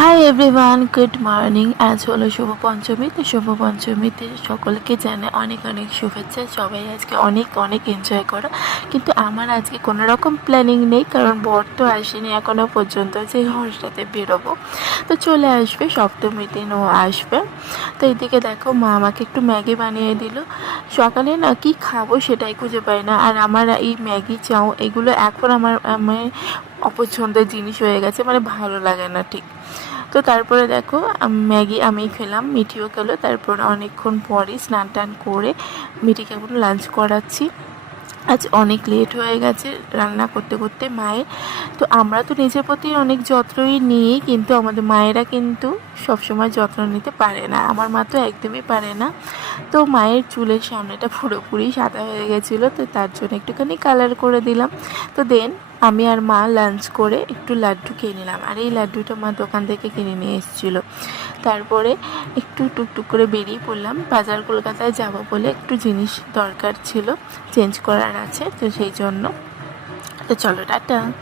Hi everyone, good morning. আজ হলো শুভ পঞ্চমী। তো শুভ পঞ্চমীতে সকলকে জানাই অনেক অনেক শুভেচ্ছা। সবাই আজকে অনেক অনেক এনজয় করো। কিন্তু আমার আজকে কোনো রকম প্ল্যানিং নেই, কারণ বর তো আসেনি এখনও পর্যন্ত যে ওর সাথে বেরোবো। তো চলে আসবে সপ্তমীর দিন, ও আসবে। তো এইদিকে দেখো, মা আমাকে একটু ম্যাগি বানিয়ে দিল। সকালে না কি খাবো সেটাই খুঁজে পাই না। আর আমার এই ম্যাগি চাও এগুলো এখন আমার অপছন্দের জিনিস হয়ে গেছে, মানে ভালো লাগে না ঠিক। তো তারপরে দেখো, ম্যাগি আমি খেলাম, মিঠিও খেলো। তারপর অনেকক্ষণ পরই স্নান টান করে মিঠিকে এখন লাঞ্চ করাচ্ছি। আজ অনেক লেট হয়ে গেছে রান্না করতে করতে মায়ের। তো আমরা তো নিজের প্রতি অনেক যত্নই নিই, কিন্তু আমাদের মায়েরা কিন্তু সবসময় যত্ন নিতে পারে না। আমার মা তো একদমই পারে না। তো মায়ের চুলের সামনেটা পুরোপুরি সাদা হয়ে গেছিলো, তো তার জন্য একটুখানি কালার করে দিলাম। তো দেন আমি আর মা লাঞ্চ করে একটু লাড্ডু খেয়ে নিলাম। আর এই লাড্ডুটা মা দোকান থেকে কিনে নিয়ে এসেছিলো। তারপরে একটু টুকটুক করে বেরিয়ে পড়লাম, বাজার কলকাতায় যাব বলে একটু জিনিস দরকার ছিল, চেঞ্জ করার আছে, তো সেই জন্য। তো চলো, টাটা।